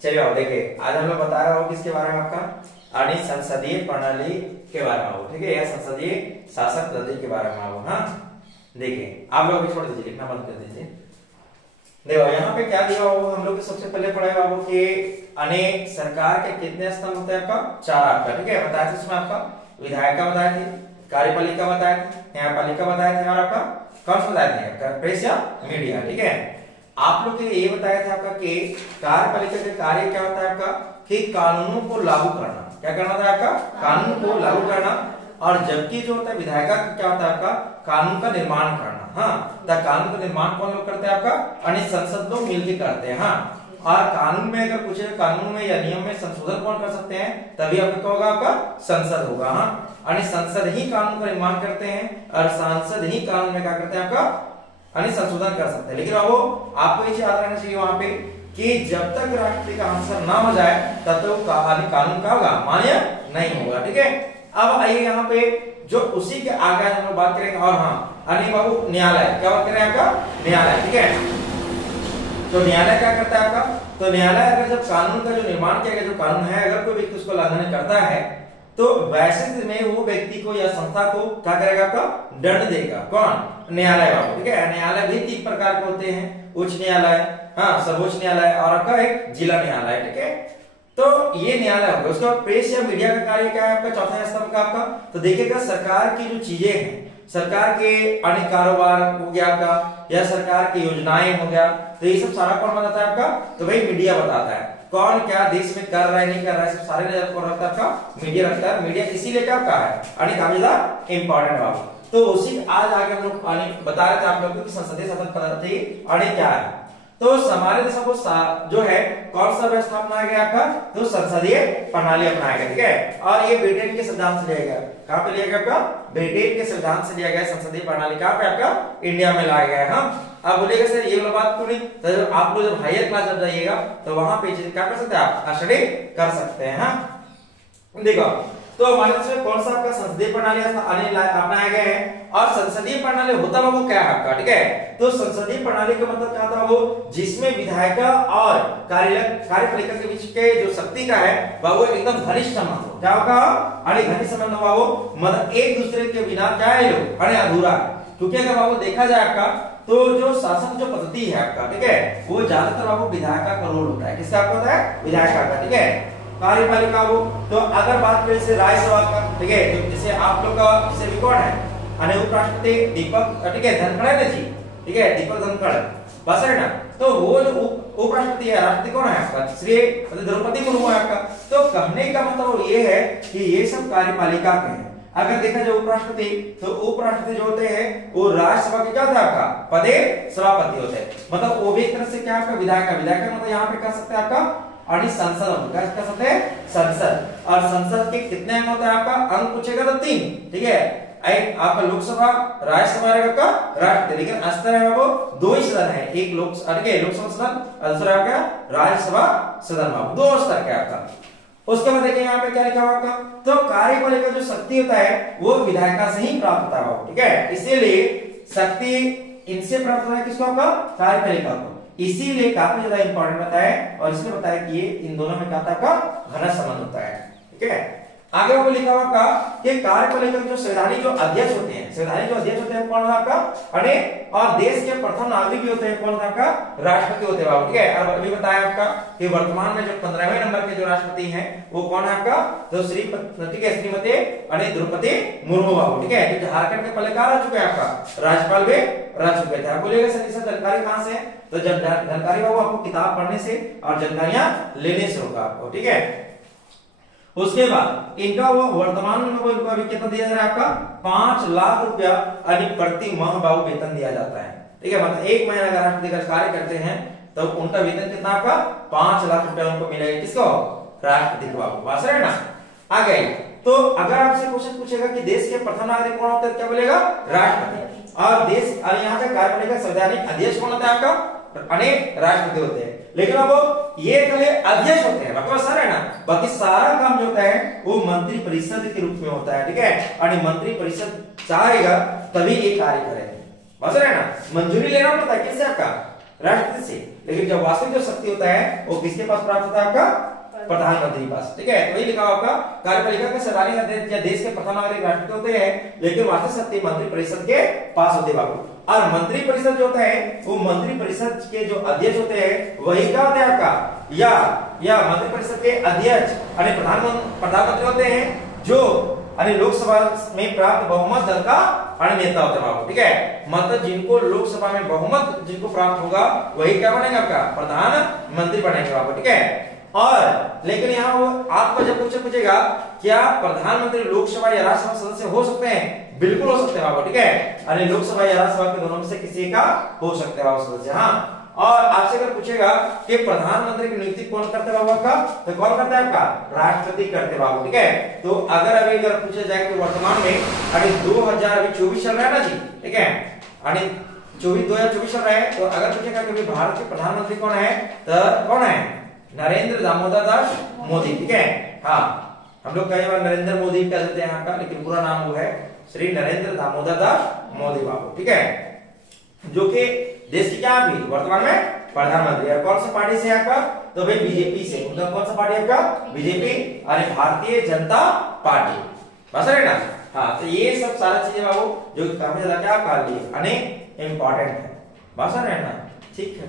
चलिए आओ देखिए, आज हम लोग बता रहा हूँ किसके बारे में, आपका यानी संसदीय प्रणाली के बारे में आओ, ठीक है, या संसदीय शासन पद्धति के बारे में आओ। हाँ देखिए, आप लोग भी छोड़ दीजिए, लिखना बंद कर दीजिए। देखो यहाँ पे क्या दिया हो, हम लोग सबसे पहले पढ़े बाबू कि अनेक सरकार के कितने स्तंभ होते हैं, आपका 4 आपका, ठीक है, बताया था इसमें आपका विधायिका बताए थे, कार्यपालिका बताए थे, न्यायपालिका बताए थे, और आपका कौन सा बताए थे, आपका प्रेस या मीडिया, ठीक है। आप लोग के लिए ये बताया था आपका कि कार्यपालिका का कार्य क्या होता है आपका, कि कानूनों को लागू करना, क्या करना था आपका, कानून को लागू करना, और जबकि जो होता है विधायिका का क्या होता है आपका, कानून का निर्माण करना। हाँ, तो कानून का निर्माण कौन लोग करते हैं आपका, यानी संसद लोग मिलकर करते हैं। हाँ, और कानून में अगर पूछे कानून में या नियम में संशोधन कौन कर सकते हैं, तभी आपका क्या होगा, आपका संसद होगा। हाँ, यानी संसद ही कानून का निर्माण करते हैं और सांसद ही कानून में क्या करते हैं आपका, यानी संशोधन कर सकते हैं। लेकिन अब आपको ये याद रहना चाहिए वहां पे कि जब तक राष्ट्रपति का आंसर ना हो जाए तब तक कानून का होगा मान्य नहीं होगा, ठीक है। अब आइए यहाँ पे जो उसी के आगे हम लोग बात करेंगे, और हाँ अनिल बाबू न्यायालय, क्या बात करें आपका, न्यायालय, ठीक है। तो न्यायालय क्या करता है आपका, तो न्यायालय अगर जब कानून का जो निर्माण किया गया जो कानून है, अगर कोई व्यक्ति उसको उल्लंघन करता है तो वैसे स्थिति में वो व्यक्ति को या संस्था को क्या करेगा, आपका दंड देगा, कौन, न्यायालय बाबू, ठीक है। न्यायालय भी 3 प्रकार के होते हैं, उच्च न्यायालय, हाँ सर्वोच्च न्यायालय, और आपका एक जिला न्यायालय, ठीक है। तो ये न्यायालय होगा। उसके बाद प्रेस या मीडिया का कार्य क्या है आपका, चौथा स्तंभ का आपका, तो देखिएगा सरकार की जो चीजें हैं, सरकार के अन्य कारोबार हो गया आपका, या सरकार की योजनाएं हो गया, तो ये सब सारा कौन बताता है आपका, तो भाई मीडिया बताता है, कौन क्या देश में कर रहा है नहीं कर रहा है, सब सारे नजर कौन रखता है आपका, मीडिया रखता है। मीडिया इसीलिए क्या आपका है, यानी काफी ज्यादा इंपॉर्टेंट बात। तो उसी आज आगे हम लोग बता रहे थे आप लोगों को संसदीय शासन पद्धति यानी क्या है। तो हमारे देशों को जो है कौन सा व्यवस्था अपनाया गया आपका, तो संसदीय प्रणाली अपनाया गया, ठीक है। और ये ब्रिटेन के संविधान से लिया गया, कहां पे लिया गया आपका, ब्रिटेन के संविधान से लिया गया संसदीय प्रणाली, कहां पे आपका, इंडिया में लाया गया है। हाँ, अब बोलेगा सर ये वाला बात क्यों नहीं, तो जब आप लोग जब हायर क्लास जब जाइएगा तो वहां पे क्या कर सकते हैं, आप स्टडी कर सकते हैं। हाँ देखो, तो हमारे देश में कौन सा आपका संसदीय प्रणाली अपनाया गया है, और संसदीय प्रणाली होता है वो क्या है आपका, ठीक है। तो संसदीय प्रणाली का मतलब क्या था, वो जिसमें विधायिका और कार्यपालिका के बीच के जो शक्ति का है वो एकदम घनिष्ठ संबंध हो, क्या होगा, अरे घनिष्ठ संबंध हुआ वो, मतलब एक दूसरे के बिना क्या है लोग, अरे अधूरा है। क्योंकि अगर वो देखा जाए आपका, तो जो शासन जो पद्धति है आपका, ठीक है, वो ज्यादातर आपको विधायिका का रोल होता है, किसका आपको होता है, विधायिका का, ठीक है। कार्यपालिका वो, तो अगर बात करें जैसे राज्यसभा का, ठीक है, तो जैसे आप लोग का जैसे रिकॉर्ड है, उपराष्ट्रपति दीपक, ठीक है, धनखड़ जी, ठीक है, दीपक धनखड़ बस है ना। तो वो जो उपराष्ट्रपति है, राष्ट्रपति कौन है आपका, श्री द्रौपदी मुर्मू है आपका। तो कहने का मतलब ये है कि ये सब कार्यपालिका के हैं। अगर देखा जाए उपराष्ट्रपति, तो उपराष्ट्रपति जो होते हैं वो राज्यसभा के क्या होता है आपका, पदे सभापति होते हैं, मतलब वो भी एक तरह से क्या आपका विधायक, विधायक मतलब यहाँ पे कह सकते हैं आपका, और संसद क्या कह सकते हैं, संसद। और संसद के कितने अंग होते हैं आपका, अंग पूछेगा तो 3, ठीक है। एक आपका लोकसभा, राज्यसभा रहेगा आपका, राष्ट्रपति, लेकिन स्तर है वो 2 ही सदन है, एक लोकसभा सदन, दूसरा आपका राज्यसभा सदन, 2 स्तर का आपका। उसके बाद देखिए यहाँ पे क्या लिखा हुआ आपका, तो कार्यपालिका जो शक्ति होता है वो विधायिका से ही प्राप्त होता है, ठीक है। इसीलिए शक्ति इनसे प्राप्त होता है, किसको, आपका कार्यपालिका को। इसीलिए काफी ज्यादा इंपॉर्टेंट बताया, और इसमें बताया कि ये इन दोनों में क्या का घना संबंध होता है, ठीक है। आगे आपको लिखा हुआ का कि कार्यपालिका के जो संवैधानिक जो अध्यक्ष होते हैं, संवैधानिक जो अध्यक्ष होते हैं कौन है आपका, और देश के प्रथम नागरिक भी होते हैं, कौन है आपका, राष्ट्रपति होते हैं, ठीक है। और अभी बताया आपका कि वर्तमान में जो 15वें नंबर के जो राष्ट्रपति हैं वो कौन है आपका, तो ठीक है, श्रीमती द्रौपदी मुर्मू बाबू, ठीक है, जो झारखंड के पहले कहा रह चुके हैं आपका, राज्यपाल भी रह चुके थे। आप बोलिएगा सर इससे जानकारी कहां से है, तो जब जानकारी बाबू आपको किताब पढ़ने से और जानकारियां लेने से होगा आपको, ठीक है। उसके बाद इनका वो वर्तमान में वो इनको अभी कितना दिया जा रहा है आपका, 5 लाख रुपया प्रति माह बाबू वेतन दिया जाता है, ठीक है। मतलब 1 महीना अगर राष्ट्रपति का कार्य करते हैं तो उनका वेतन कितना आपका, 5 लाख रुपया उनको मिलेगा, किसको, राष्ट्रपति को बाबू, बात है ना। आगे तो अगर आपसे क्वेश्चन पूछेगा कि देश के प्रथम नागरिक कौन होता है, क्या बोलेगा, राष्ट्रपति। और देश, और यहाँ पे कार्यपालिका संवैधानिक अध्यक्ष कौन होता है आपका, अनेक राष्ट्रपति होते हैं, लेकिन अब ये खाली अध्यक्ष होते हैं, बकवास सर है ना, बाकी सारा काम जो होता है वो मंत्री परिषद के रूप में होता है, ठीक है। और मंत्री परिषद चाहेगा तभी ये कार्य करेगा, बस है ना, मंजूरी लेना पड़ता है किससे, आपका राष्ट्रपति से, लेकिन जब वास्तविक जो शक्ति होता है वो किसके पास प्राप्त होता है? आपका प्रधानमंत्री के पास। ठीक है, वही लिखा होगा कार्यपालिका के सरकारी अध्यक्ष या देश के प्रथम नागरिक राष्ट्रपति होते हैं, लेकिन वास्तविक शक्ति मंत्री परिषद के पास होती है बाबू। और मंत्री परिषद जो होता है वो मंत्री परिषद के जो अध्यक्ष होते हैं वही क्या होते हैं आपका, या मंत्री परिषद के अध्यक्ष यानी प्रधानमंत्री होते हैं जो लोकसभा में प्राप्त बहुमत दल का नेता होता है बाबू। ठीक है, मतलब जिनको लोकसभा में बहुमत जिनको प्राप्त होगा वही क्या बनेगा? आपका प्रधानमंत्री बनेंगे बाबू। ठीक है, और लेकिन यहाँ वो आपको जब पूछेगा क्या प्रधानमंत्री लोकसभा या राज्यसभा सदस्य हो सकते हैं? बिल्कुल हो सकते हैं बाबू। ठीक है, यानी लोकसभा या राज्यसभा के दोनों में से किसी का हो सकते हैं बाबू सदस्य। हाँ, और आपसे अगर पूछेगा कि प्रधानमंत्री की नियुक्ति कौन करते हैं बाबू? का तो कौन करता है? आपका राष्ट्रपति करते हैं बाबू। ठीक है, तो अगर पूछा जाए कि वर्तमान में अभी 2024 चल रहा है ना जी, ठीक है, 2024 चल रहा है, तो अगर पूछेगा कि भारत के प्रधानमंत्री कौन है तो कौन है? नरेंद्र दामोदर दास मोदी। ठीक है, हाँ, हम लोग कई बार नरेंद्र मोदी कह देते हैं यहाँ का, लेकिन पूरा नाम वो है श्री नरेंद्र दामोदर दास मोदी बाबू। ठीक है, जो कि देश की क्या भी वर्तमान में प्रधानमंत्री है। कौन सा पार्टी से आपका? तो भाई बीजेपी से। मतलब कौन सा पार्टी आपका? बीजेपी, अरे भारतीय जनता पार्टी, बस है ना। हाँ, तो ये सब सारा चीजें बाबू जो काफी ज्यादा क्या काफी इंपॉर्टेंट है, बस है ना। ठीक है।